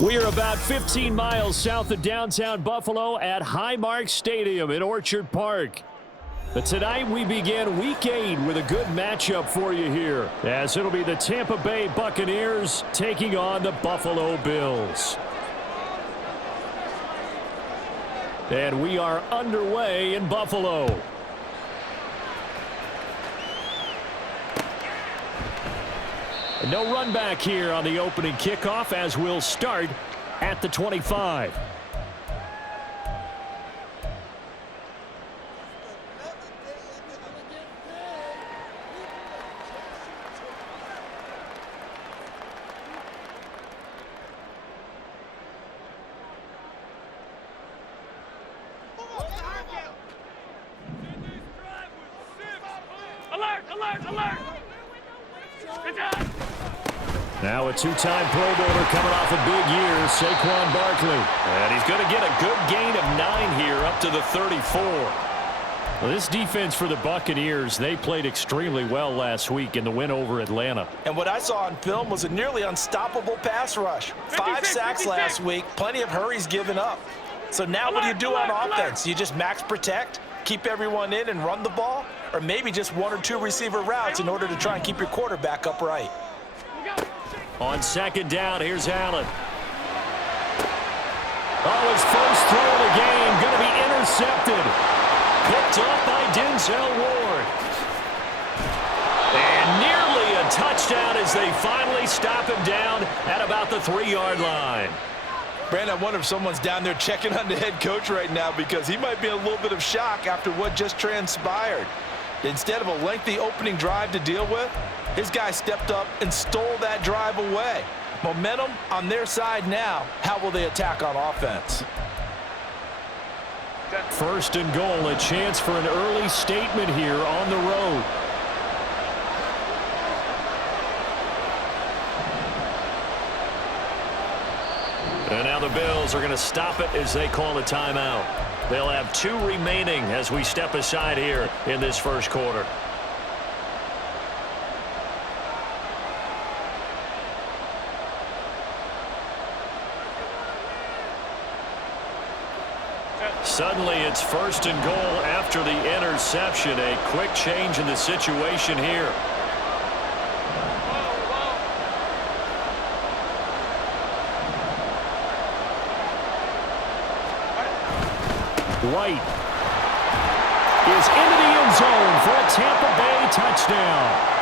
We are about 15 miles south of downtown Buffalo at Highmark Stadium in Orchard Park. But tonight we begin Week 8 with a good matchup for you here, as it'll be the Tampa Bay Buccaneers taking on the Buffalo Bills. And we are underway in Buffalo. No run back here on the opening kickoff, as we'll start at the 25. Now a two-time Pro Bowler coming off a big year, Saquon Barkley. And he's going to get a good gain of 9 here up to the 34. Well, this defense for the Buccaneers, they played extremely well last week in the win over Atlanta. And what I saw on film was a nearly unstoppable pass rush. 5 sacks last week, plenty of hurries given up. So now what do you do on offense? You just max protect, keep everyone in and run the ball? Or maybe just 1 or 2 receiver routes in order to try and keep your quarterback upright? On second down, here's Allen. Oh, his first throw of the game going to be intercepted. Picked up by Denzel Ward. And nearly a touchdown as they finally stop him down at about the 3-yard line. Brandon, I wonder if someone's down there checking on the head coach right now, because he might be in a little bit of shock after what just transpired. Instead of a lengthy opening drive to deal with, his guy stepped up and stole that drive away. Momentum on their side now. How will they attack on offense? First and goal, a chance for an early statement here on the road. And now the Bills are going to stop it as they call a timeout. They'll have 2 remaining as we step aside here in this first quarter. Suddenly it's first and goal after the interception. A quick change in the situation here. White is into the end zone for a Tampa Bay touchdown.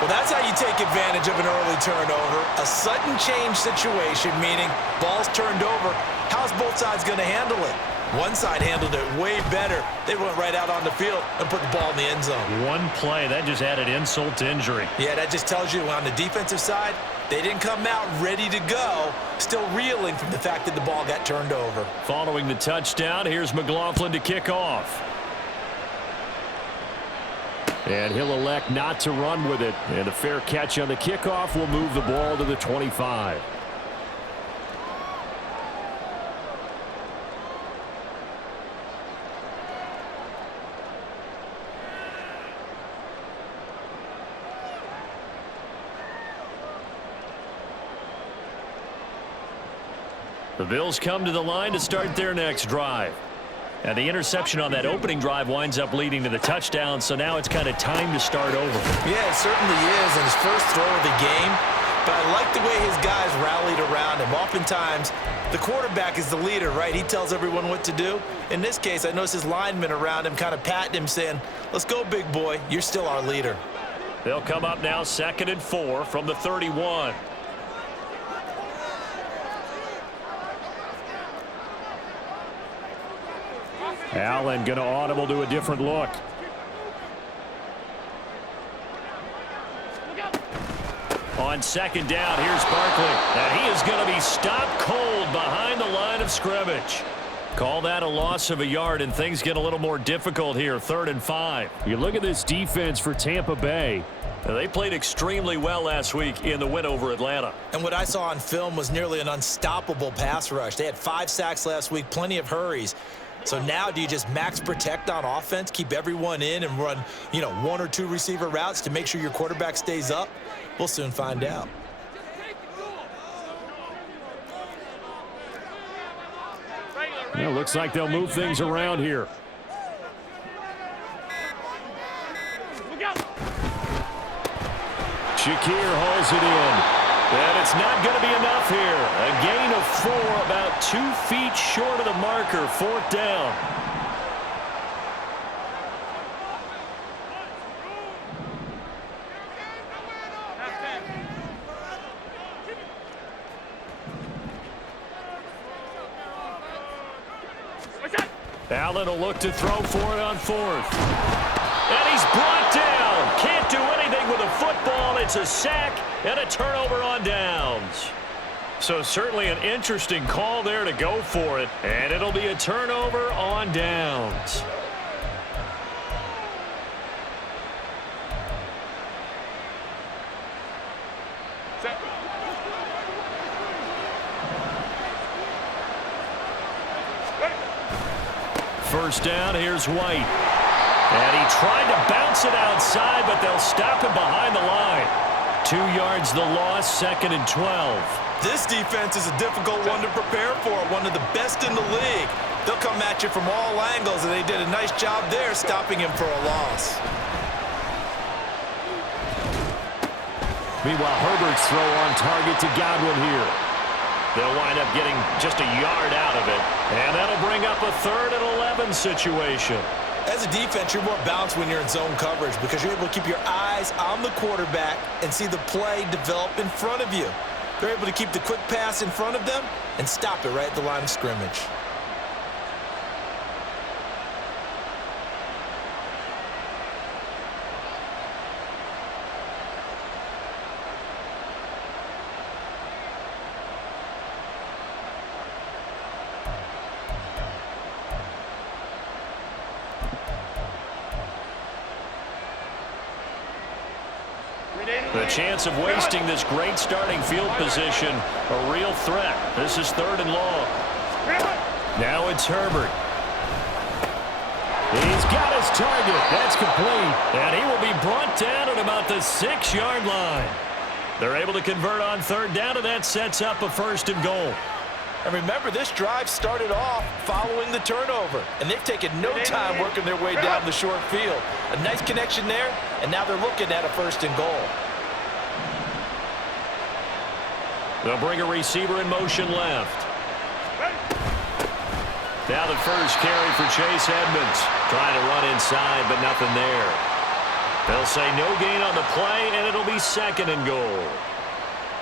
Well, that's how you take advantage of an early turnover. A sudden change situation, meaning ball's turned over. How's both sides going to handle it? One side handled it way better. They went right out on the field and put the ball in the end zone. One play, that just added insult to injury. Yeah, that just tells you on the defensive side, they didn't come out ready to go, still reeling from the fact that the ball got turned over. Following the touchdown, here's McLaughlin to kick off. And he'll elect not to run with it. And a fair catch on the kickoff will move the ball to the 25. The Bills come to the line to start their next drive. And the interception on that opening drive winds up leading to the touchdown, so now it's kind of time to start over. Yeah, it certainly is, and his first throw of the game. But I like the way his guys rallied around him. Oftentimes, the quarterback is the leader, right? He tells everyone what to do. In this case, I noticed his linemen around him kind of patting him, saying, "Let's go, big boy. You're still our leader." They'll come up now 2nd and 4 from the 31. Allen going to audible to a different look. On second down, here's Barkley. And he is going to be stopped cold behind the line of scrimmage. Call that a loss of a yard, and things get a little more difficult here. 3rd and 5. You look at this defense for Tampa Bay. They played extremely well last week in the win over Atlanta. And what I saw on film was nearly an unstoppable pass rush. They had 5 sacks last week, plenty of hurries. So now do you just max protect on offense, keep everyone in and run, 1 or 2 receiver routes to make sure your quarterback stays up? We'll soon find out. Well, looks like they'll move things around here. Shakir hauls it in. And it's not going to be enough here. A gain of 4, about 2 feet short of the marker. 4th down. Allen will look to throw for it on 4th. And he's brought down. Can't do anything with a football. It's a sack and a turnover on downs. So certainly an interesting call there to go for it. And it'll be a turnover on downs. First down, here's White. And he tried to bounce it outside, but they'll stop him behind the line. 2 yards the loss, 2nd and 12. This defense is a difficult one to prepare for, one of the best in the league. They'll come at you from all angles, and they did a nice job there stopping him for a loss. Meanwhile, Herbert's throw on target to Godwin here. They'll wind up getting just a yard out of it. And that'll bring up a 3rd and 11 situation. As a defense, you're more balanced when you're in zone coverage because you're able to keep your eyes on the quarterback and see the play develop in front of you. They're able to keep the quick pass in front of them and stop it right at the line of scrimmage. The chance of wasting this great starting field position, a real threat. This is 3rd and long. Now it's Herbert. He's got his target. That's complete. And he will be brought down at about the 6-yard line. They're able to convert on 3rd down, and that sets up a 1st and goal. And remember, this drive started off following the turnover, and they've taken no time working their way down the short field. A nice connection there, and now they're looking at a 1st and goal. They'll bring a receiver in motion left. Now the first carry for Chase Edmonds. Trying to run inside, but nothing there. They'll say no gain on the play, and it'll be 2nd and goal.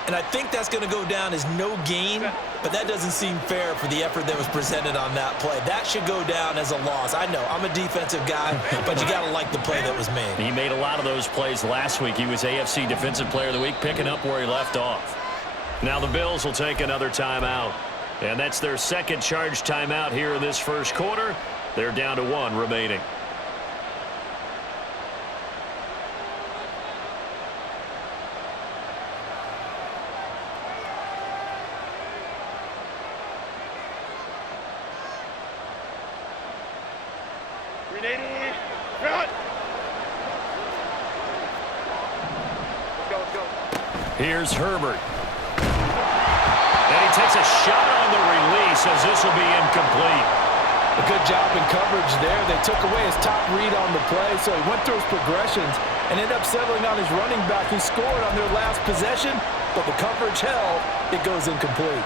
And I think that's going to go down as no gain, but that doesn't seem fair for the effort that was presented on that play. That should go down as a loss. I know, I'm a defensive guy, but you got to like the play that was made. He made a lot of those plays last week. He was AFC Defensive Player of the Week, picking up where he left off. Now the Bills will take another timeout. And that's their 2nd charge timeout here in this 1st quarter. They're down to 1 remaining. Here's Herbert. And he takes a shot on the release as this will be incomplete. A good job in coverage there. They took away his top read on the play, so he went through his progressions and ended up settling on his running back who scored on their last possession, but the coverage held. It goes incomplete.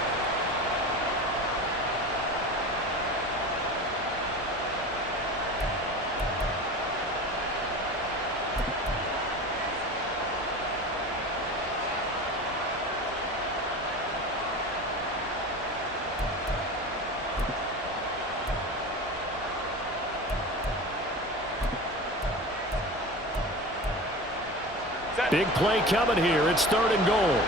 Big play coming here. It's 3rd and goal.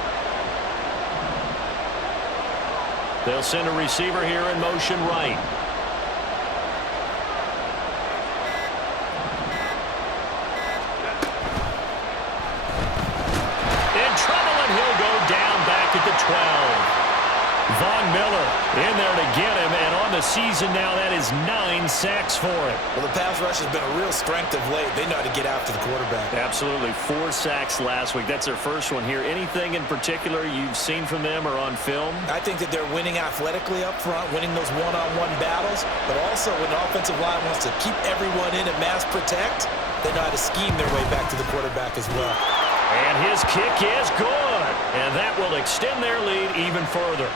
They'll send a receiver here in motion right. In trouble, and he'll go down back at the 12. Von Miller in there to get him, and on the the season now. That is 9 sacks for him. Well, the pass rush has been a real strength of late. They know how to get after the quarterback. Absolutely. 4 sacks last week. That's their first one here. Anything in particular you've seen from them or on film? I think that they're winning athletically up front, winning those one-on-one battles, but also when the offensive line wants to keep everyone in and mass protect, they know how to scheme their way back to the quarterback as well. And his kick is good. And that will extend their lead even further.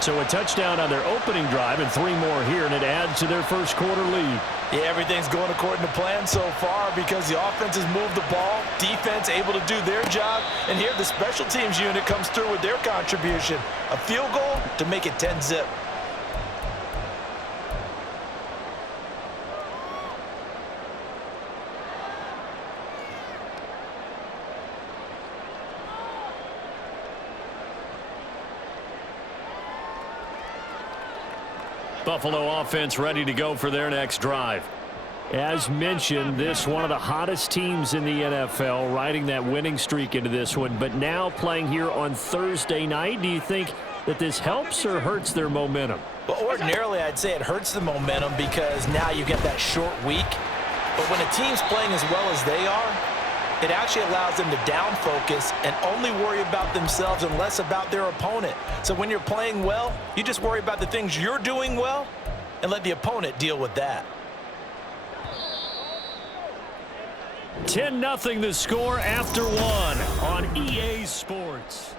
So a touchdown on their opening drive and 3 more here, and it adds to their first quarter lead. Yeah, everything's going according to plan so far because the offense has moved the ball, defense able to do their job, and here the special teams unit comes through with their contribution. A field goal to make it 10-zip. Buffalo offense ready to go for their next drive. As mentioned, this one of the hottest teams in the NFL, riding that winning streak into this one, but now playing here on Thursday night. Do you think that this helps or hurts their momentum? Well, ordinarily, I'd say it hurts the momentum because now you get that short week. But when a team's playing as well as they are, it actually allows them to down focus and only worry about themselves and less about their opponent. So when you're playing well, you just worry about the things you're doing well and let the opponent deal with that. 10-0 the score after 1 on EA Sports.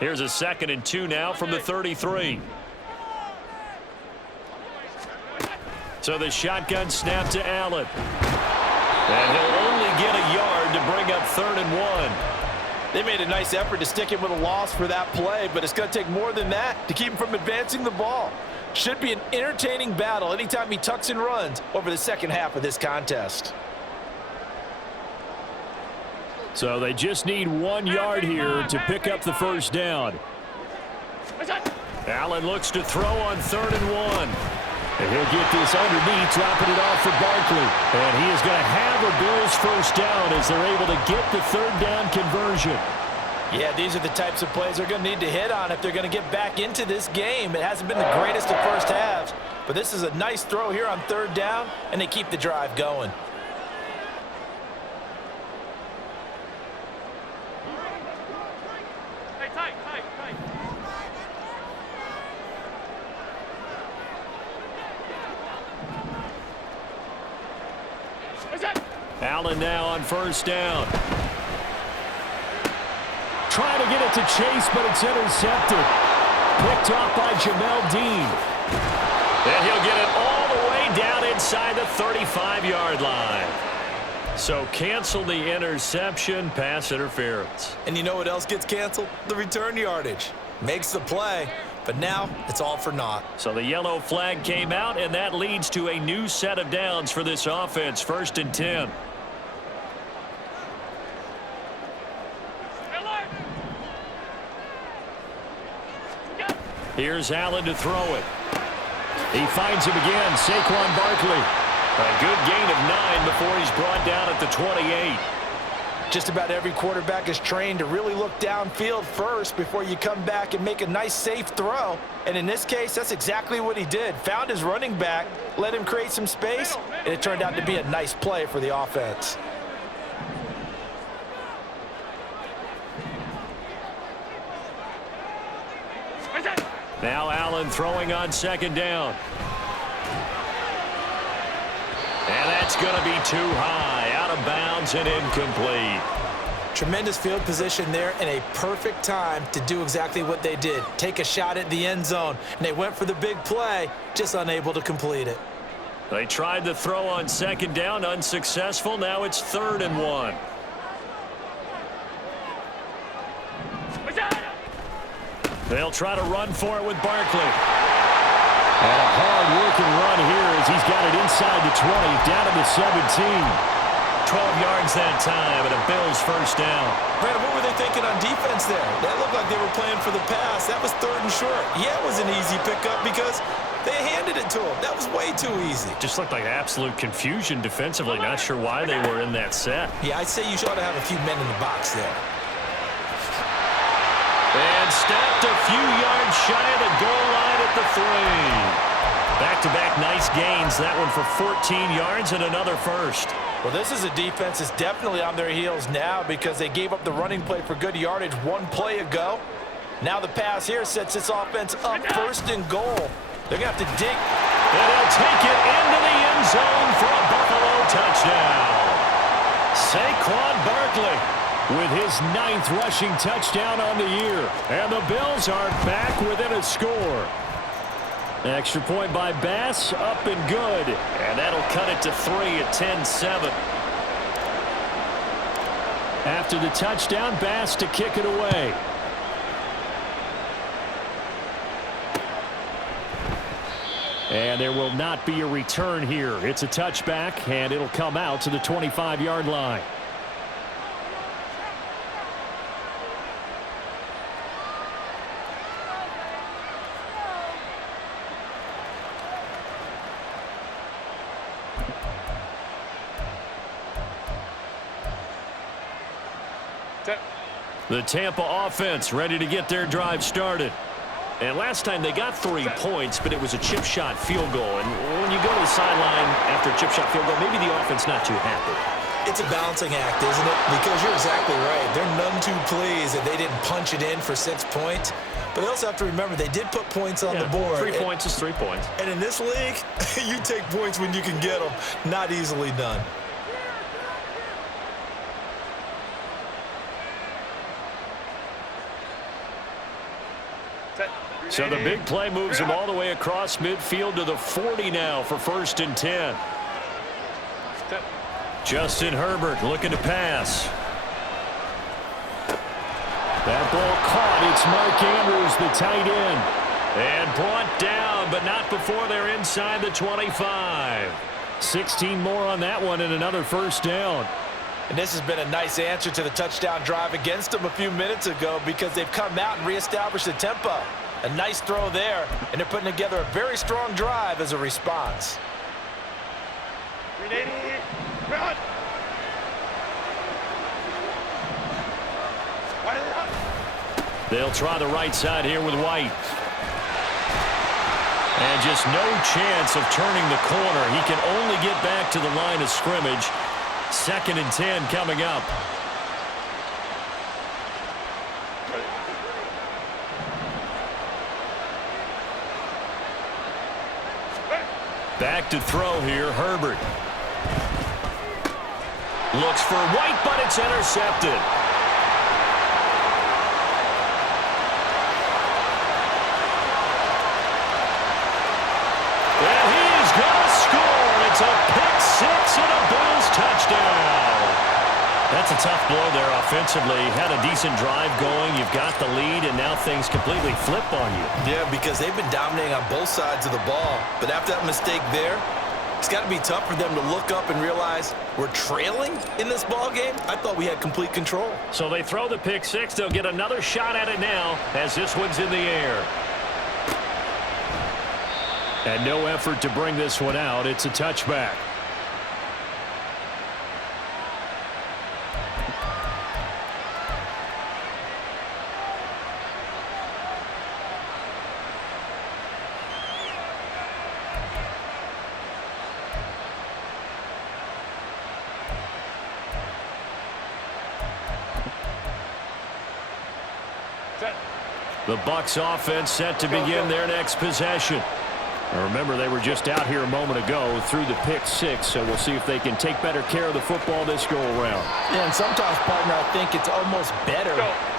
Here's a 2nd and 2 now from the 33. So the shotgun snap to Allen. And he'll only get a yard to bring up 3rd and 1. They made a nice effort to stick him with a loss for that play, but it's going to take more than that to keep him from advancing the ball. Should be an entertaining battle anytime he tucks and runs over the second half of this contest. So they just need 1 yard here to pick up the first down. Allen looks to throw on 3rd and 1. And he'll get this underneath, dropping it off for Barkley. And he is going to have a Bills first down as they're able to get the 3rd down conversion. Yeah, these are the types of plays they're going to need to hit on if they're going to get back into this game. It hasn't been the greatest of first halves, but this is a nice throw here on 3rd down, and they keep the drive going. Allen now on first down. Trying to get it to Chase, but it's intercepted. Picked off by Jamel Dean. And he'll get it all the way down inside the 35-yard line. So cancel the interception, pass interference. And you know what else gets canceled? The return yardage. Makes the play, but now it's all for naught. So the yellow flag came out, and that leads to a new set of downs for this offense. 1st and 10. Here's Allen to throw it. He finds him again, Saquon Barkley. A good gain of 9 before he's brought down at the 28. Just about every quarterback is trained to really look downfield first before you come back and make a nice, safe throw. And in this case, that's exactly what he did. Found his running back, let him create some space, and it turned out to be a nice play for the offense. Now Allen throwing on 2nd down. And that's going to be too high, out of bounds and incomplete. Tremendous field position there and a perfect time to do exactly what they did. Take a shot at the end zone. And they went for the big play, just unable to complete it. They tried to throw on 2nd down, unsuccessful. Now it's 3rd and 1. They'll try to run for it with Barkley. And a hard-working run here as he's got it inside the 20, down to the 17. 12 yards that time, and a Bills first down. Brandon, what were they thinking on defense there? That looked like they were playing for the pass. That was 3rd and short. Yeah, it was an easy pickup because they handed it to him. That was way too easy. Just looked like absolute confusion defensively. Not sure why they were in that set. Yeah, I'd say you ought to have a few men in the box there. And stopped a few yards shy of the goal line at the 3. Back-to-back nice gains. That one for 14 yards and another first. Well, this is a defense that's definitely on their heels now because they gave up the running play for good yardage 1 play ago. Now the pass here sets this offense up 1st and goal. They're going to have to dig. And they'll take it into the end zone for a Buffalo touchdown. Saquon Barkley with his 9th rushing touchdown on the year. And the Bills are back within a score. Extra point by Bass, up and good. And that'll cut it to 3 at 10-7. After the touchdown, Bass to kick it away. And there will not be a return here. It's a touchback, and it'll come out to the 25-yard line. The Tampa offense ready to get their drive started. And last time they got 3 points, but it was a chip shot field goal. And when you go to the sideline after a chip shot field goal, maybe the offense not too happy. It's a balancing act, isn't it? Because you're exactly right. They're none too pleased that they didn't punch it in for 6 points. But they also have to remember they did put points on the board. 3 points is 3 points. And in this league, you take points when you can get them. Not easily done. So the big play moves him all the way across midfield to the 40 now for 1st and 10. Justin Herbert looking to pass. That ball caught. It's Mark Andrews, the tight end. And brought down, but not before they're inside the 25. 16 more on that one and another first down. And this has been a nice answer to the touchdown drive against them a few minutes ago because they've come out and reestablished the tempo. A nice throw there, and they're putting together a very strong drive as a response. They'll try the right side here with White. And just no chance of turning the corner. He can only get back to the line of scrimmage. 2nd and 10 coming up. Back to throw here, Herbert. Looks for White, but it's intercepted. And he is going to score. It's a pick 6 and a Bills touchdown. That's a tough blow there offensively. Had a decent drive going. You've got the lead, and now things completely flip on you. Yeah, because they've been dominating on both sides of the ball. But after that mistake there, it's got to be tough for them to look up and realize we're trailing in this ball game. I thought we had complete control. So they throw the pick 6. They'll get another shot at it now as this one's in the air. And no effort to bring this one out. It's a touchback. The Bucs offense set to begin their next possession. Now remember, they were just out here a moment ago through the pick 6, so we'll see if they can take better care of the football this go-around. Yeah, and sometimes, partner, I think it's almost better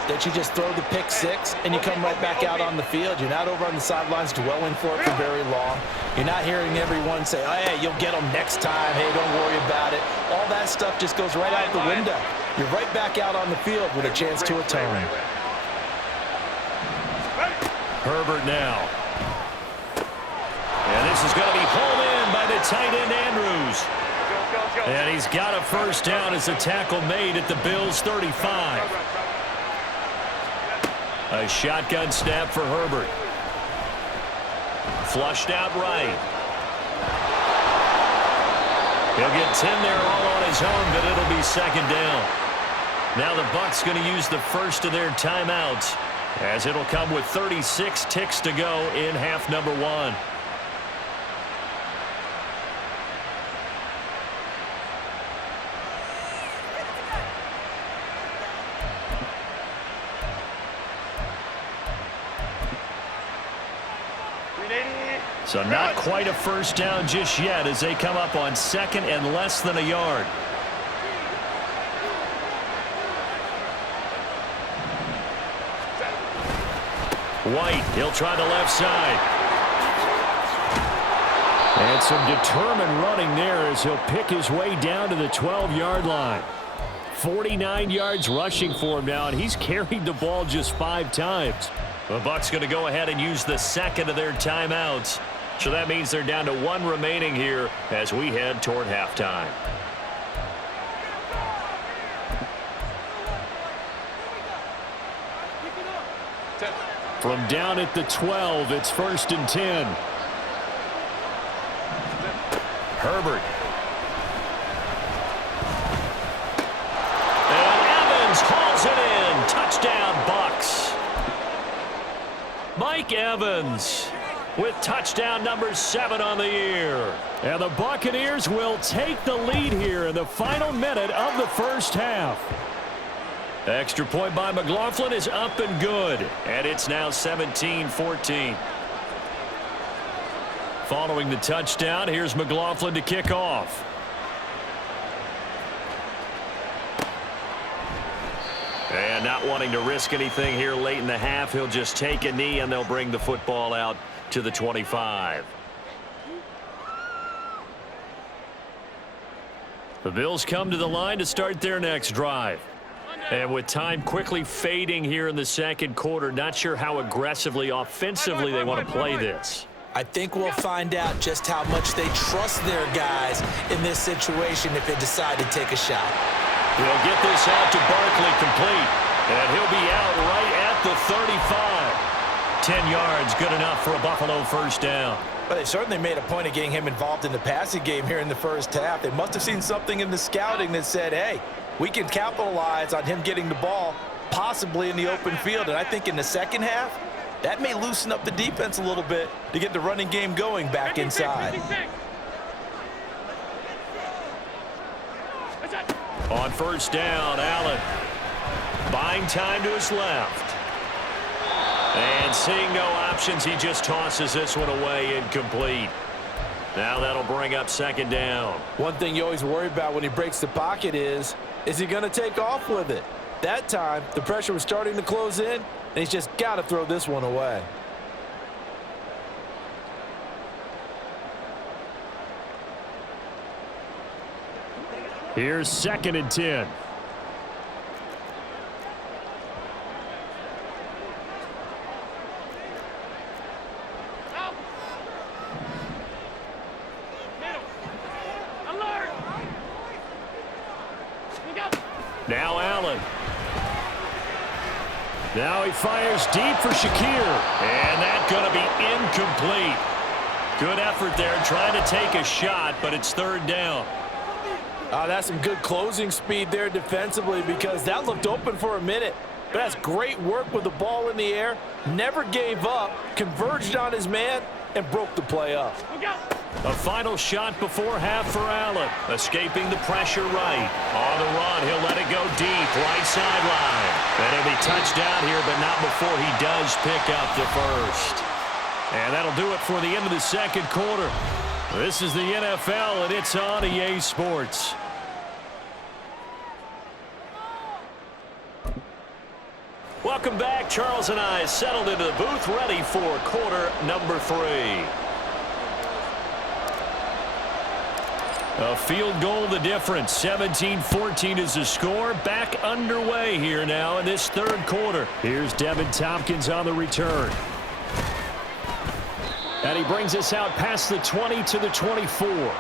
that you just throw the pick 6 and you come right back out on the field. You're not over on the sidelines dwelling for it for very long. You're not hearing everyone say, oh, hey, you'll get them next time. Hey, don't worry about it. All that stuff just goes right out the window. You're right back out on the field with a chance to atone. Herbert now. And this is going to be hauled in by the tight end, Andrews. And he's got a first down as a tackle made at the Bills' 35. A shotgun snap for Herbert. Flushed out right. He'll get 10 there all on his own, but it'll be second down. Now the Bucs going to use the first of their timeouts, as it'll come with 36 ticks to go in half number 1. So not quite a first down just yet as they come up on second and less than a yard. White, he'll try the left side. And some determined running there as he'll pick his way down to the 12-yard line. 49 yards rushing for him now, and he's carried the ball just 5 times. The Bucs going to go ahead and use the second of their timeouts. So that means they're down to 1 remaining here as we head toward halftime. From down at the 12, it's 1st and 10. Herbert. And Evans hauls it in. Touchdown, Bucs. Mike Evans with touchdown number 7 on the year. And the Buccaneers will take the lead here in the final minute of the first half. Extra point by McLaughlin is up and good. And it's now 17-14. Following the touchdown, here's McLaughlin to kick off. And not wanting to risk anything here late in the half, he'll just take a knee and they'll bring the football out to the 25. The Bills come to the line to start their next drive. And with time quickly fading here in the second quarter, not sure how aggressively, offensively they want to play this. I think we'll find out just how much they trust their guys in this situation if they decide to take a shot. He'll get this out to Barkley complete. And he'll be out right at the 35. 10 yards, good enough for a Buffalo first down. But they certainly made a point of getting him involved in the passing game here in the first half. They must have seen something in the scouting that said, hey, we can capitalize on him getting the ball possibly in the open field. And I think in the second half, that may loosen up the defense a little bit to get the running game going back inside. On first down, Allen buying time to his left. And seeing no options, he just tosses this one away incomplete. Now that'll bring up second down. One thing you always worry about when he breaks the pocket is he going to take off with it? That time, the pressure was starting to close in, and he's just got to throw this one away. Here's 2nd and 10. Now Allen. Now he fires deep for Shakir. And that's going to be incomplete. Good effort there trying to take a shot, but it's 3rd down. That's some good closing speed there defensively because that looked open for a minute. But that's great work with the ball in the air. Never gave up, converged on his man, and broke the play up. A final shot before half for Allen. Escaping the pressure right. On the run, he'll let it go deep. Right sideline. And he'll be touched down here, but not before he does pick up the first. And that'll do it for the end of the second quarter. This is the NFL, and it's on EA Sports. Welcome back. Charles and I settled into the booth, ready for quarter number 3. A field goal the difference. 17-14 is the score. Back underway here now in this third quarter. Here's Devin Tompkins on the return. And he brings us out past the 20 to the 24.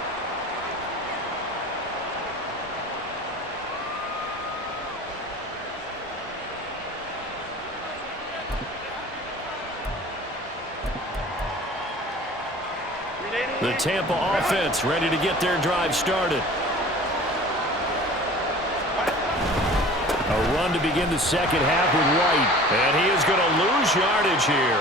The Tampa offense ready to get their drive started. A run to begin the second half with White. And he is going to lose yardage here.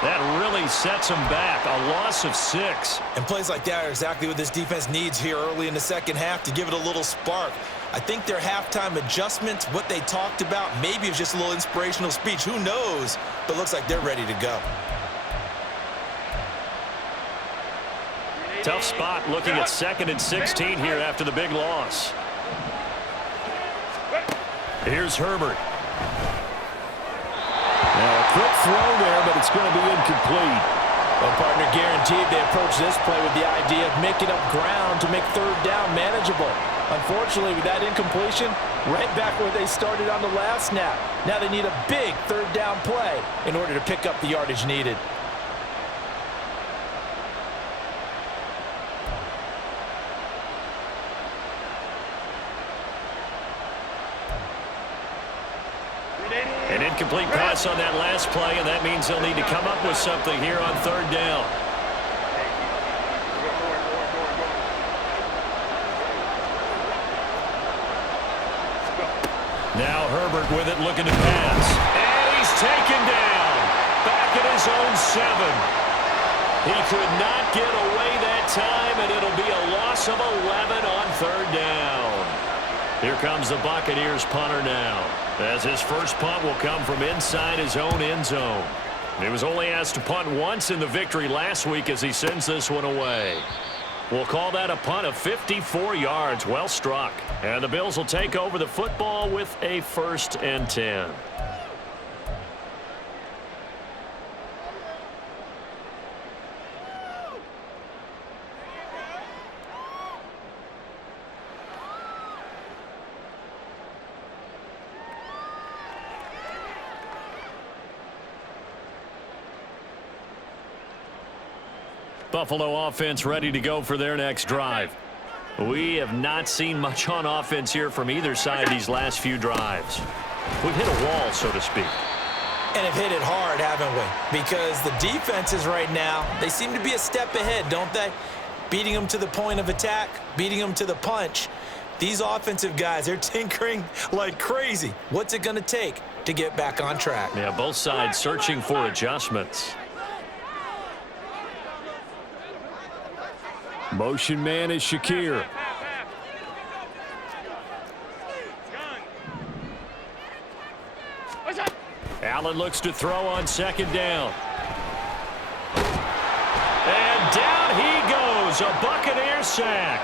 That really sets him back. A loss of 6. And plays like that are exactly what this defense needs here early in the second half to give it a little spark. I think their halftime adjustments, what they talked about, maybe it was just a little inspirational speech. Who knows? But looks like they're ready to go. Tough spot looking at 2nd and 16 here after the big loss. Here's Herbert. Now a quick throw there, but it's going to be incomplete. Well, partner, guaranteed they approach this play with the idea of making up ground to make 3rd down manageable. Unfortunately, with that incompletion, right back where they started on the last snap. Now they need a big 3rd down play in order to pick up the yardage needed. An incomplete pass on that last play, and that means they'll need to come up with something here on 3rd down. Now Herbert with it, looking to pass. And he's taken down. Back at his own 7. He could not get away that time, and it'll be a loss of 11 on 3rd down. Here comes the Buccaneers punter now, as his first punt will come from inside his own end zone. He was only asked to punt once in the victory last week as he sends this one away. We'll call that a punt of 54 yards. Well struck. And the Bills will take over the football with a 1st and 10. Buffalo offense ready to go for their next drive. We have not seen much on offense here from either side these last few drives. We've hit a wall, so to speak. And have hit it hard, haven't we? Because the defenses right now, they seem to be a step ahead, don't they? Beating them to the point of attack, beating them to the punch. These offensive guys, they're tinkering like crazy. What's it going to take to get back on track? Yeah, both sides searching for adjustments. Motion man is Shakir. Allen looks to throw on 2nd down. And down he goes. A Buccaneer sack.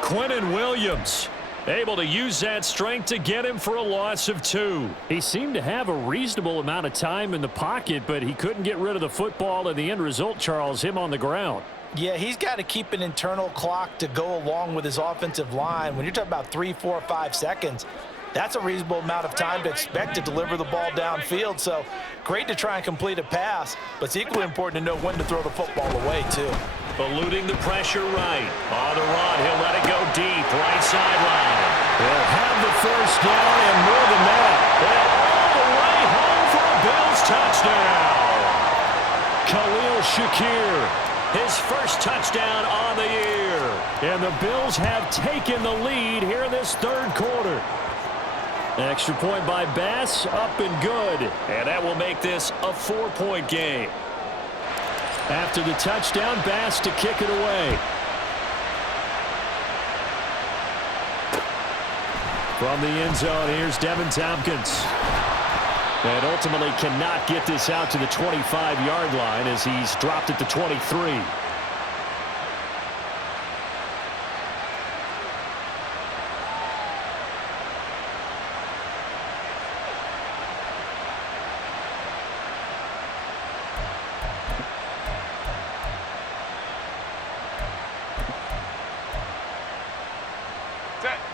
Quinnen Williams able to use that strength to get him for a loss of 2. He seemed to have a reasonable amount of time in the pocket, but he couldn't get rid of the football, and the end result, Charles, him on the ground. Yeah, he's got to keep an internal clock to go along with his offensive line. When you're talking about 3, 4, 5 seconds, that's a reasonable amount of time to expect to deliver the ball downfield. So great to try and complete a pass, but it's equally important to know when to throw the football away, too. Eluding the pressure right. On the run, he'll let it go deep. Right sideline. He'll have the 1st down and more than that. And all the way home for a Bills touchdown. Khalil Shakir. His 1st touchdown on the year. And the Bills have taken the lead here in this 3rd quarter. Extra point by Bass, up and good. And that will make this a 4-point game. After the touchdown, Bass to kick it away. From the end zone, here's Devin Tompkins. And ultimately cannot get this out to the 25-yard line as he's dropped at the 23.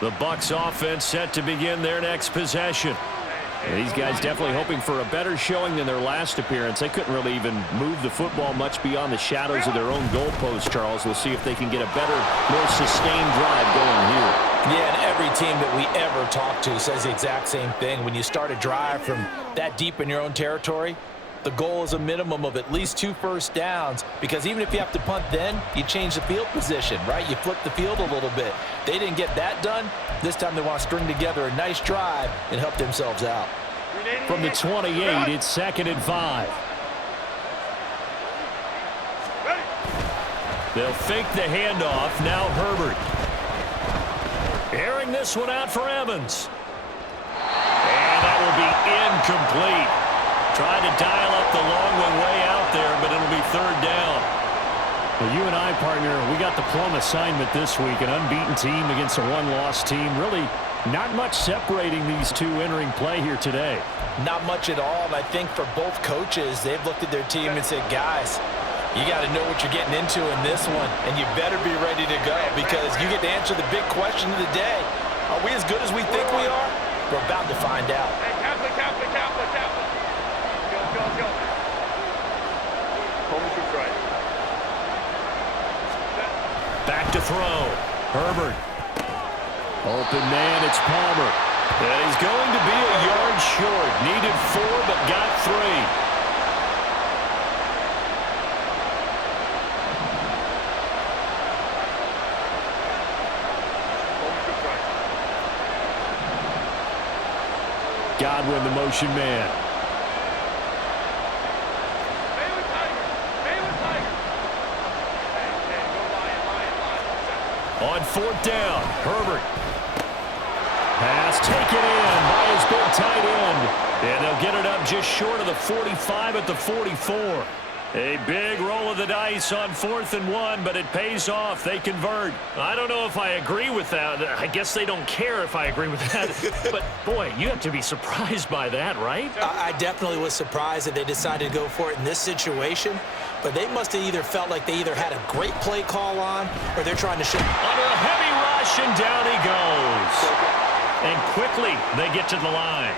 The Bucs offense set to begin their next possession. And these guys definitely hoping for a better showing than their last appearance. They couldn't really even move the football much beyond the shadows of their own goalpost, Charles. We'll see if they can get a better, more sustained drive going here. Yeah, and every team that we ever talk to says the exact same thing. When you start a drive from that deep in your own territory, The goal is a minimum of at least 2 first downs, because even if you have to punt then, you change the field position, right? You flip the field a little bit. They didn't get that done. This time they want to string together a nice drive and help themselves out. From the 28, it's 2nd and 5. They'll fake the handoff. Now Herbert. Airing this one out for Evans. And that will be incomplete. Trying to dial up the long one way out there, but it'll be 3rd down. Well, you and I, partner, we got the plum assignment this week. An unbeaten team against a one-loss team. Really not much separating these two entering play here today. Not much at all, and I think for both coaches, they've looked at their team and said, guys, you got to know what you're getting into in this one, and you better be ready to go, because you get to answer the big question of the day. Are we as good as we think we are? We're about to find out. Hey, Kaplan. Go. Home shoot right. Back to throw. Herbert. Open man, it's Palmer. And he's going to be a yard short. Needed 4, but got 3. Godwin, the motion man. On 4th down, Herbert. Pass taken in by his big tight end. And they'll get it up just short of the 45 at the 44. A big roll of the dice on 4th and 1, but it pays off. They convert. I don't know if I agree with that. I guess they don't care if I agree with that. But, boy, you have to be surprised by that, right? I definitely was surprised that they decided to go for it in this situation. But they must have either felt like they either had a great play call on, or they're trying to show. Under a heavy rush, and down he goes. And quickly, they get to the line.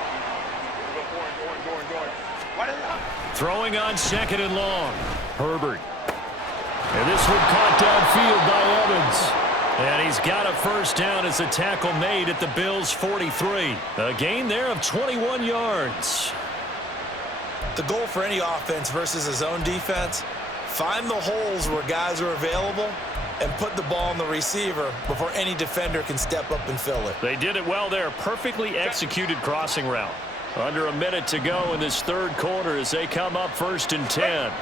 Throwing on 2nd and long. Herbert. And this one caught downfield by Evans. And he's got a first down as a tackle made at the Bills' 43. A gain there of 21 yards. The goal for any offense versus a zone defense, find the holes where guys are available and put the ball on the receiver before any defender can step up and fill it. They did it well there. Perfectly executed crossing route. Under a minute to go in this 3rd quarter as they come up 1st and 10.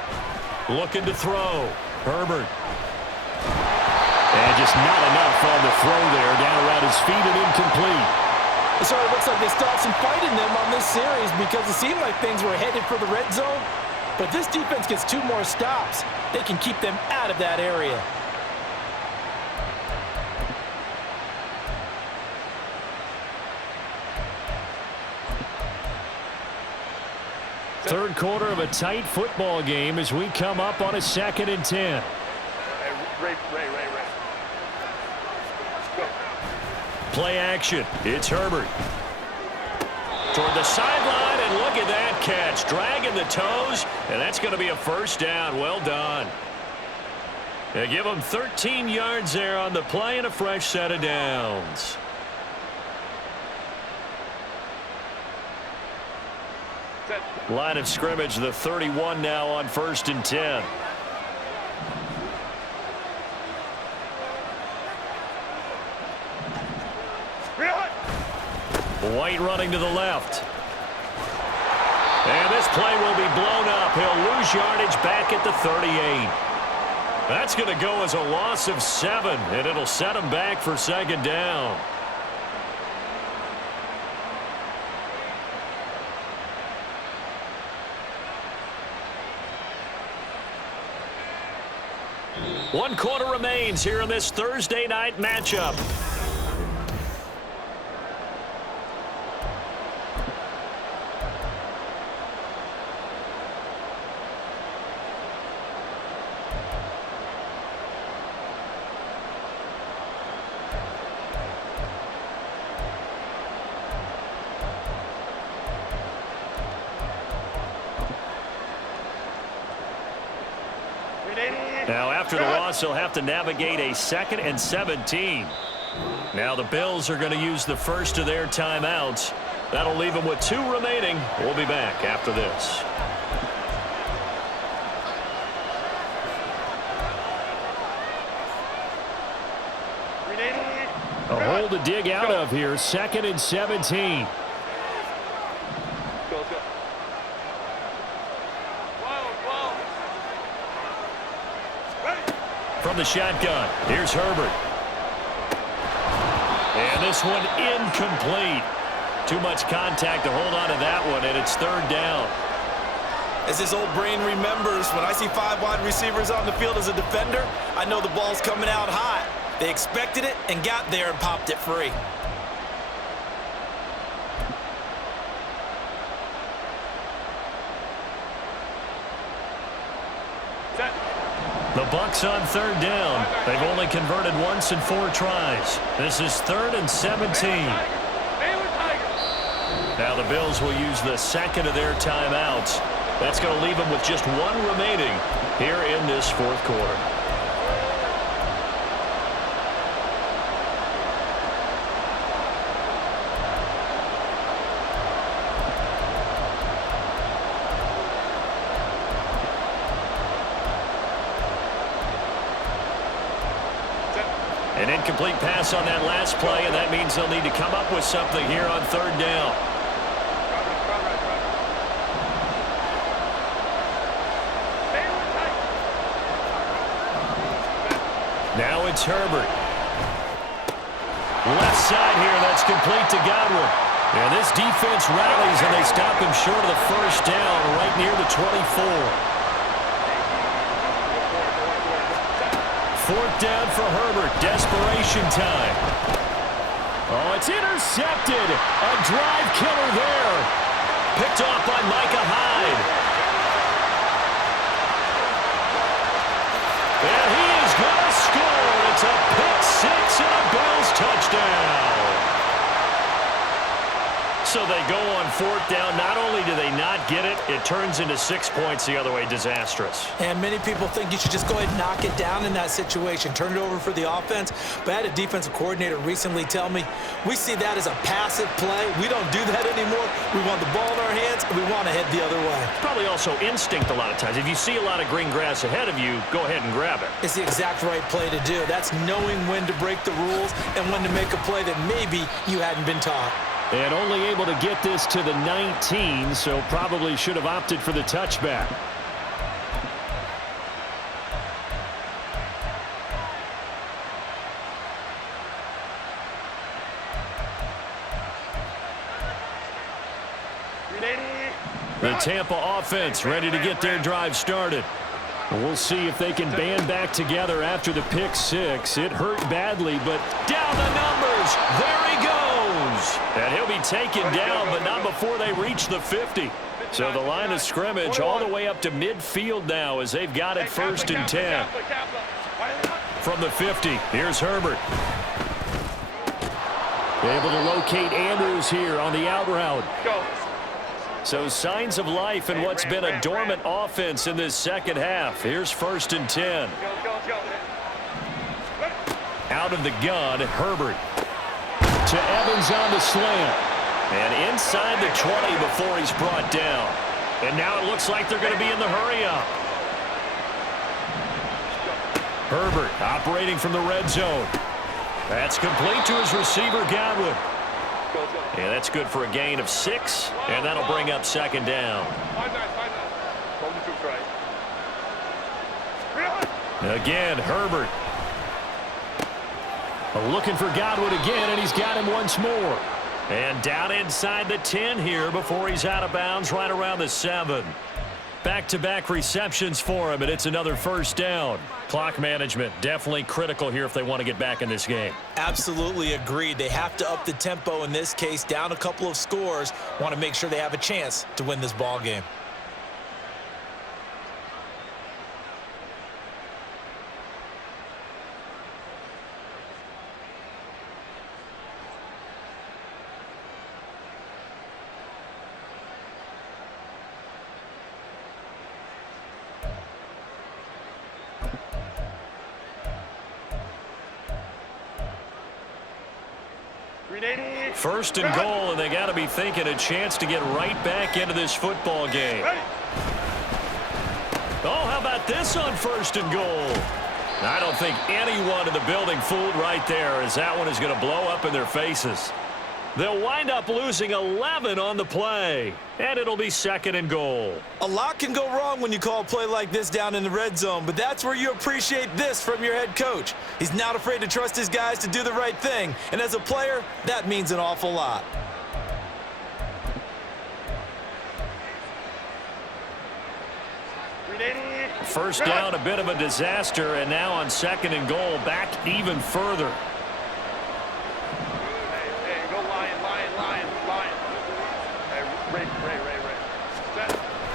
Looking to throw. Herbert. And just not enough on the throw there. Down around his feet and incomplete. So it looks like they still have some fight in them on this series, because it seemed like things were headed for the red zone. But this defense gets 2 more stops. They can keep them out of that area. Third quarter of a tight football game as we come up on a 2nd and 10. Ray. Go. Play action. It's Herbert. Toward the sideline, and look at that catch. Dragging the toes, and that's going to be a first down. Well done. They give them 13 yards there on the play and a fresh set of downs. Line of scrimmage, the 31 now on 1st and 10. White running to the left. And this play will be blown up. He'll lose yardage back at the 38. That's going to go as a loss of 7, and it'll set him back for 2nd down. One quarter remains here in this Thursday night matchup. Now, after the loss, he'll have to navigate a 2nd and 17. Now the Bills are going to use the first of their timeouts. That'll leave them with 2 remaining. We'll be back after this. A hole to dig out of here. 2nd and 17. From the shotgun, here's Herbert. And this one incomplete. Too much contact to hold on to that one, and it's 3rd down. As this old brain remembers, when I see 5 wide receivers on the field as a defender, I know the ball's coming out hot. They expected it and got there and popped it free. The Bucs on 3rd down. They've only converted once in 4 tries. This is 3rd and 17. Now the Bills will use the 2nd of their timeouts. That's going to leave them with just 1 remaining here in this 4th quarter. An incomplete pass on that last play, and that means they'll need to come up with something here on 3rd down. Now it's Herbert. Left side here, that's complete to Godwin. And this defense rallies, and they stop him short of the 1st down right near the 24. 4th down for Herbert. Desperation time. Oh, it's intercepted. A drive killer there. Picked off by Micah Hyde. And he is going to score. It's a pick 6 and a Bills touchdown. So they go on 4th down. Not only do they not get it, it turns into 6 points the other way. Disastrous. And many people think you should just go ahead and knock it down in that situation. Turn it over for the offense. But I had a defensive coordinator recently tell me, we see that as a passive play. We don't do that anymore. We want the ball in our hands, and we want to head the other way. Probably also instinct a lot of times. If you see a lot of green grass ahead of you, go ahead and grab it. It's the exact right play to do. That's knowing when to break the rules and when to make a play that maybe you hadn't been taught. And only able to get this to the 19, so probably should have opted for the touchback. The Tampa offense ready to get their drive started. We'll see if they can band back together after the pick 6. It hurt badly, but down the numbers. There he goes. And he'll be taken down, but not before they reach the 50. So the line of scrimmage all the way up to midfield now as they've got it 1st and 10. From the 50, here's Herbert. Able to locate Andrews here on the out route. So signs of life in what's been a dormant offense in this 2nd half. Here's 1st and 10. Out of the gun, Herbert. To Evans on the slant. And inside the 20 before he's brought down. And now it looks like they're going to be in the hurry-up. Herbert operating from the red zone. That's complete to his receiver, Godwin. Yeah, that's good for a gain of 6, and that'll bring up 2nd down. Again, Herbert. Looking for Godwin again, and he's got him once more. And down inside the 10 here before he's out of bounds right around the 7. Back-to-back receptions for him, and it's another 1st down. Clock management definitely critical here if they want to get back in this game. Absolutely agreed. They have to up the tempo in this case, down a couple of scores. Want to make sure they have a chance to win this ball game. First and goal, and they got to be thinking a chance to get right back into this football game. Oh, how about this on 1st and goal? I don't think anyone in the building fooled right there, as that one is going to blow up in their faces. They'll wind up losing 11 on the play, and it'll be 2nd and goal. A lot can go wrong when you call a play like this down in the red zone, but that's where you appreciate this from your head coach. He's not afraid to trust his guys to do the right thing, and as a player, that means an awful lot. First down, a bit of a disaster, and now on 2nd and goal, back even further.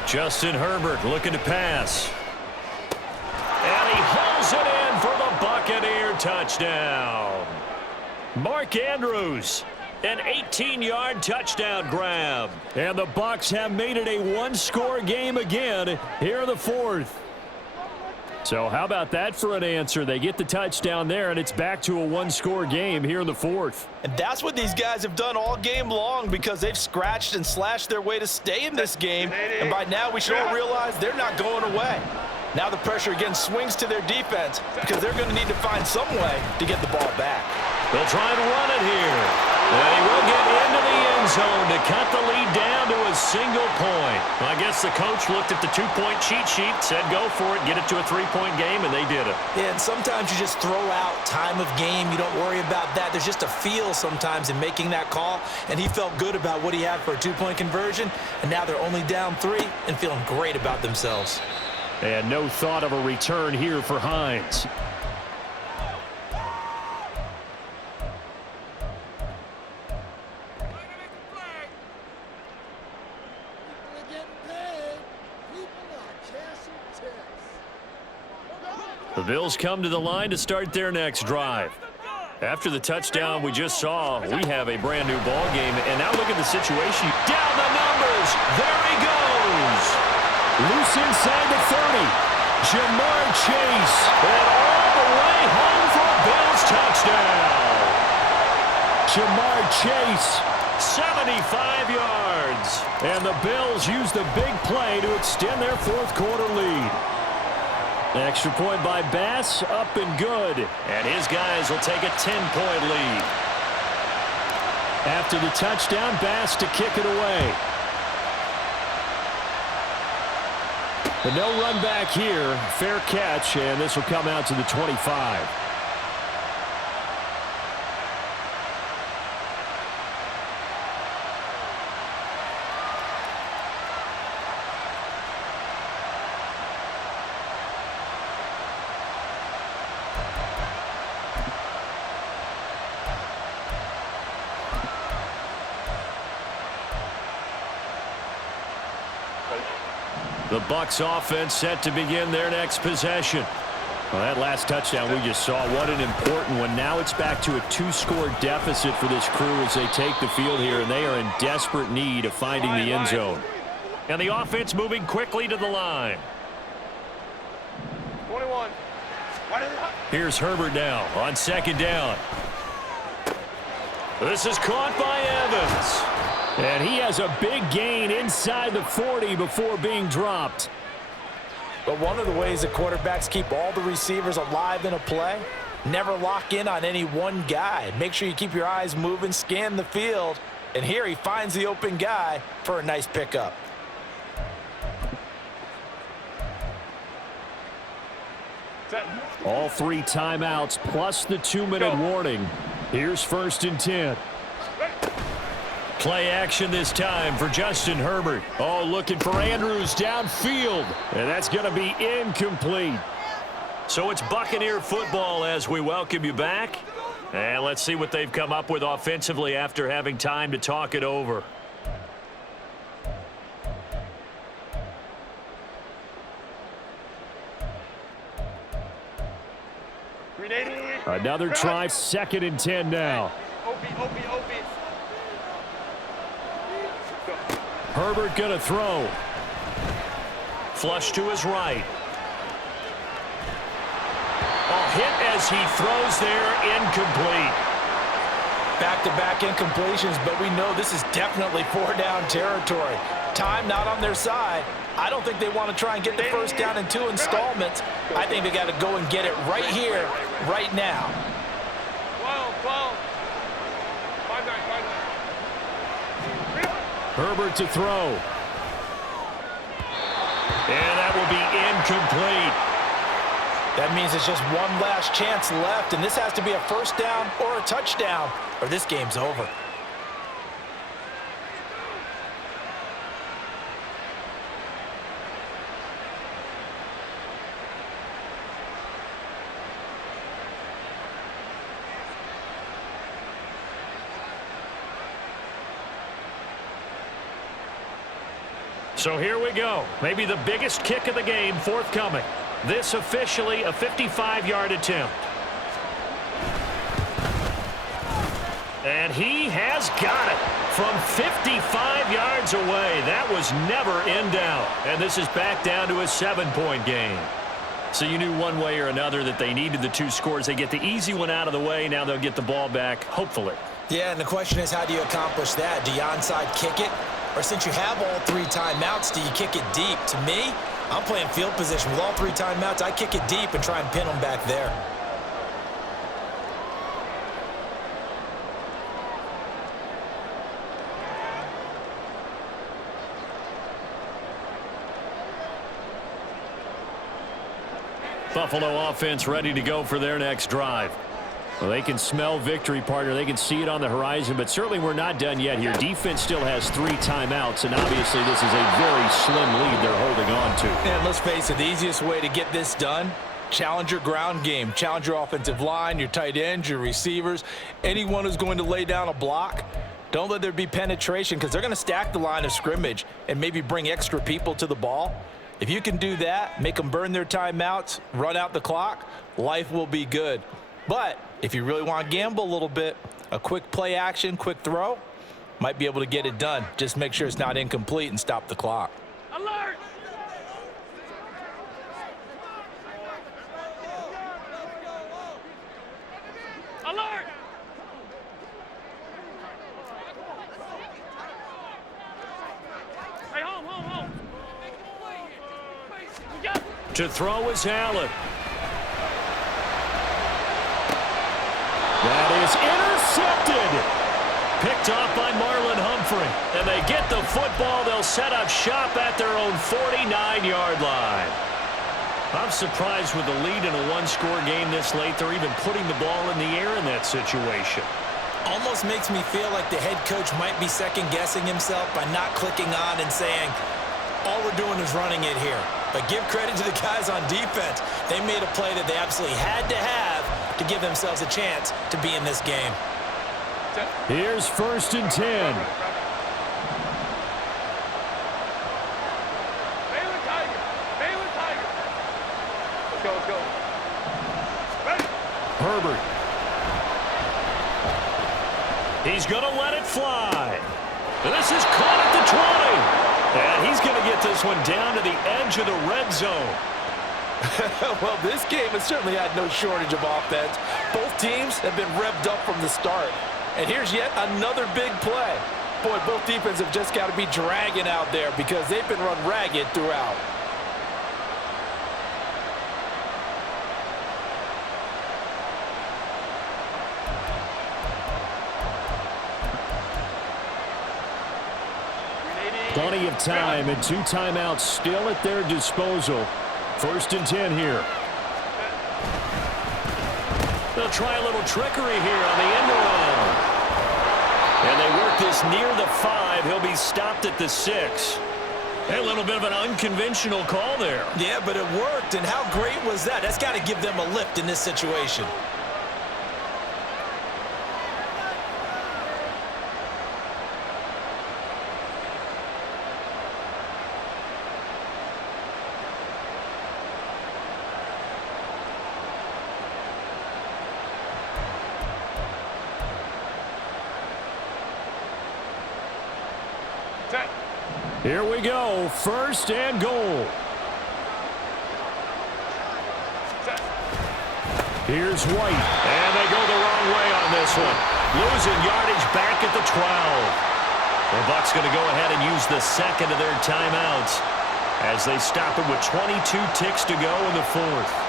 Justin Herbert looking to pass. And he hauls it in for the Buccaneer touchdown. Mark Andrews, an 18-yard touchdown grab. And the Bucs have made it a one-score game again here in the 4th. So how about that for an answer? They get the touchdown there, and it's back to a one-score game here in the 4th. And that's what these guys have done all game long, because they've scratched and slashed their way to stay in this game. And by now we should all realize they're not going away. Now the pressure again swings to their defense, because they're going to need to find some way to get the ball back. They'll try and run it here. And he will get into the end zone to cut the lead down to a single point. Well, I guess the coach looked at the two-point cheat sheet, said go for it, get it to a three-point game, and they did it. Yeah, and sometimes you just throw out time of game. You don't worry about that. There's just a feel sometimes in making that call, and he felt good about what he had for a two-point conversion, and now they're only down 3 and feeling great about themselves. And no thought of a return here for Hines. The Bills come to the line to start their next drive. After the touchdown we just saw, we have a brand new ball game. And now look at the situation. Down the numbers. There he goes. Loose inside the 30. Jamar Chase. And all the way home for a Bills touchdown. Jamar Chase, 75 yards. And the Bills use the big play to extend their fourth quarter lead. Extra point by Bass, up and good. And his guys will take a 10-point lead. After the touchdown, Bass to kick it away. But no run back here. Fair catch, and this will come out to the 25. The Bucs offense set to begin their next possession. Well, that last touchdown we just saw, what an important one. Now it's back to a 2-score deficit for this crew as they take the field here, and they are in desperate need of finding the end zone. And the offense moving quickly to the line. 21. Here's Herbert now on second down. This is caught by Evans. And he has a big gain inside the 40 before being dropped. But one of the ways that quarterbacks keep all the receivers alive in a play, never lock in on any one guy. Make sure you keep your eyes moving, scan the field. And here he finds the open guy for a nice pickup. All 3 timeouts plus the 2-minute warning. Here's 1st and 10. Play action this time for Justin Herbert. Oh, looking for Andrews downfield. And that's going to be incomplete. So it's Buccaneer football as we welcome you back. And let's see what they've come up with offensively after having time to talk it over. Another try, 2nd and 10 now. Herbert going to throw. Flush to his right. A hit as he throws there, incomplete. Back-to-back incompletions, but we know this is definitely four-down territory. Time not on their side. I don't think they want to try and get the first down in 2 installments. I think they got to go and get it right here, right now. 12. Herbert to throw. And that will be incomplete. That means it's just one last chance left, and this has to be a first down or a touchdown, or this game's over. So here we go. Maybe the biggest kick of the game forthcoming. This officially a 55-yard attempt. And he has got it from 55 yards away. That was never in doubt. And this is back down to a 7-point game. So you knew one way or another that they needed the 2 scores. They get the easy one out of the way. Now they'll get the ball back, hopefully. Yeah, and the question is, how do you accomplish that? Do you onside kick it? Or since you have all 3 timeouts, do you kick it deep? To me, I'm playing field position. With all 3 timeouts, I kick it deep and try and pin them back there. Buffalo offense ready to go for their next drive. Well, they can smell victory, partner. They can see it on the horizon, but certainly we're not done yet here. Defense still has 3 timeouts, and obviously this is a very slim lead they're holding on to. And let's face it, the easiest way to get this done, challenge your ground game. Challenge your offensive line, your tight ends, your receivers, anyone who's going to lay down a block. Don't let there be penetration because they're going to stack the line of scrimmage and maybe bring extra people to the ball. If you can do that, make them burn their timeouts, run out the clock, life will be good. But if you really want to gamble a little bit, a quick play action, quick throw, might be able to get it done. Just make sure it's not incomplete and stop the clock. Alert! Alert! Hey, home. To throw is Allen. That is intercepted. Picked off by Marlon Humphrey. And they get the football. They'll set up shop at their own 49-yard line. I'm surprised with the lead in a 1-score game this late. They're even putting the ball in the air in that situation. Almost makes me feel like the head coach might be second-guessing himself by not clicking on and saying, all we're doing is running it here. But give credit to the guys on defense. They made a play that they absolutely had to have to give themselves a chance to be in this game. Here's 1st and 10. Baylor Tiger. Let's go. Ready? Herbert. He's going to let it fly. And this is caught at the 20. And he's going to get this one down to the edge of the red zone. Well, this game has certainly had no shortage of offense. Both teams have been revved up from the start. And here's yet another big play. Boy, both defenses have just got to be dragging out there because they've been run ragged throughout. Plenty of time and 2 timeouts still at their disposal. 1st and 10 here. They'll try a little trickery here on the end around. And they work this near the 5. He'll be stopped at the 6. A little bit of an unconventional call there. Yeah, but it worked, and how great was that? That's got to give them a lift in this situation. Here we go, 1st and goal. Here's White, and they go the wrong way on on this one. Losing yardage back at the 12. The Bucs going to go ahead and use the second of their timeouts as they stop it with 22 ticks to go in the fourth.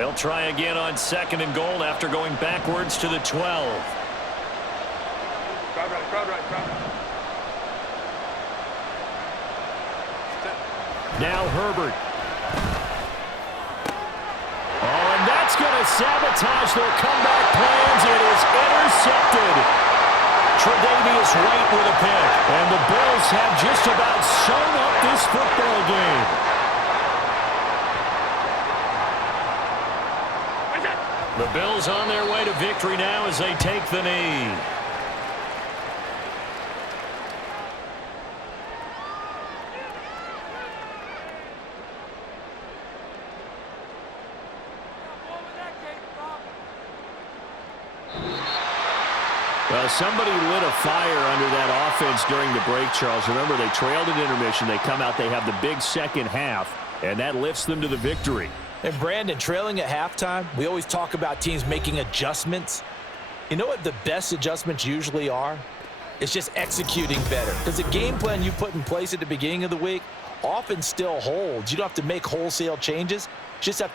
They'll try again on second and goal after going backwards to the 12. Crowd right, crowd right, crowd right. Now Herbert. Oh, and that's going to sabotage their comeback plans. It is intercepted. Tre'Davious White with a pick. And the Bills have just about sewn up this football game. The Bills on their way to victory now as they take the knee. Well, somebody lit a fire under that offense during the break, Charles. Remember, they trailed at intermission. They come out, they have the big second half, and that lifts them to the victory. And Brandon, trailing at halftime, we always talk about teams making adjustments. You know what the best adjustments usually are? It's just executing better. Because the game plan you put in place at the beginning of the week often still holds. You don't have to make wholesale changes. Just have